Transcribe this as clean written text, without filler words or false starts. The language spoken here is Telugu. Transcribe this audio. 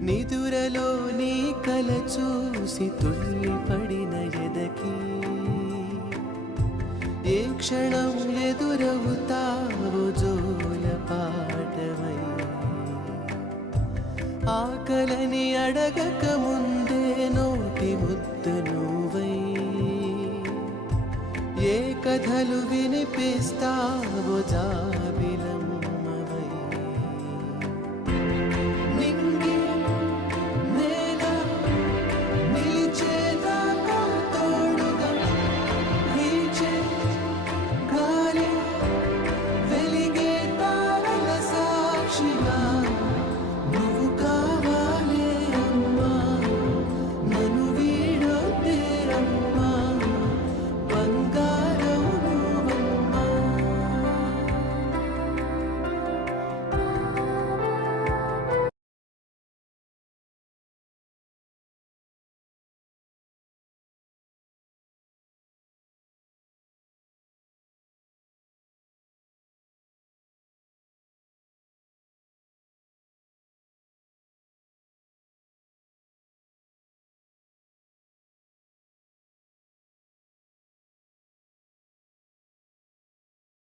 నిదురలో నీ కల చూసి తుల్లిపడిన ఎదకి ఏ క్షణం ఎదురవుతావో జోల పాటవై ఆకలని అడగక ముందే నోటి ముద్ద నువ్వై ఏ కథలు వినిపిస్తావో జాబిల